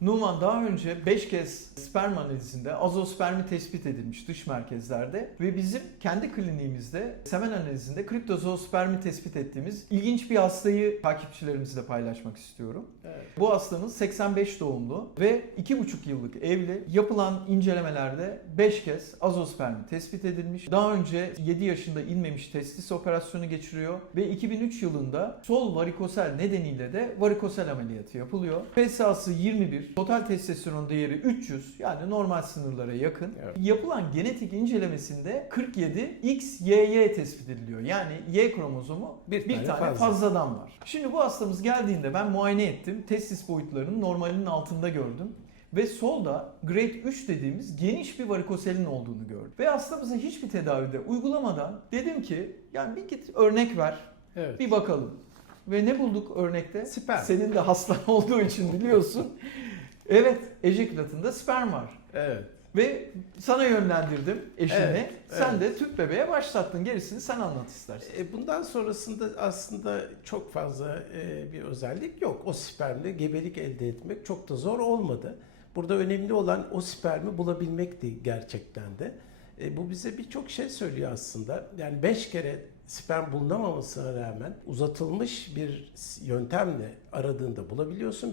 Numan daha önce 5 kez sperm analizinde azospermi tespit edilmiş dış merkezlerde ve bizim kendi kliniğimizde semen analizinde kriptozospermi tespit ettiğimiz ilginç bir hastayı takipçilerimizle paylaşmak istiyorum. Evet. Bu hastamız 85 doğumlu ve 2,5 yıllık evli. Yapılan incelemelerde 5 kez azospermi tespit edilmiş. Daha önce 7 yaşında inmemiş testis operasyonu geçiriyor ve 2003 yılında sol varikosel nedeniyle de varikosel ameliyatı yapılıyor. PSA'sı 21, total testosteron değeri 300 yani normal sınırlara yakın. Evet. Yapılan genetik incelemesinde 47 XYY tespit ediliyor. Yani Y kromozomu Bir bir, tane tane, fazla. fazladan var. Şimdi bu hastamız geldiğinde ben muayene ettim. Testis boyutlarını normalinin altında gördüm. Ve solda grade 3 dediğimiz geniş bir varikoselin olduğunu gördüm. Ve hastamıza hiçbir tedavide uygulamadan dedim ki yani bir git örnek ver Evet. bir bakalım. Ve ne bulduk örnekte? Sperm. Senin de hastan olduğu için biliyorsun. Evet ejekülatında sperm var. Evet. Ve sana yönlendirdim eşini. Evet, Sen evet. de tüp bebeğe başlattın. Gerisini sen anlat istersen. E, Bundan sonrasında aslında çok fazla e, bir özellik yok. O spermle gebelik elde etmek çok da zor olmadı. Burada önemli olan o spermi bulabilmekti gerçekten de. E, Bu bize birçok şey söylüyor aslında. Yani 5 kere sperm bulunamamasına rağmen uzatılmış bir yöntemle aradığında bulabiliyorsun.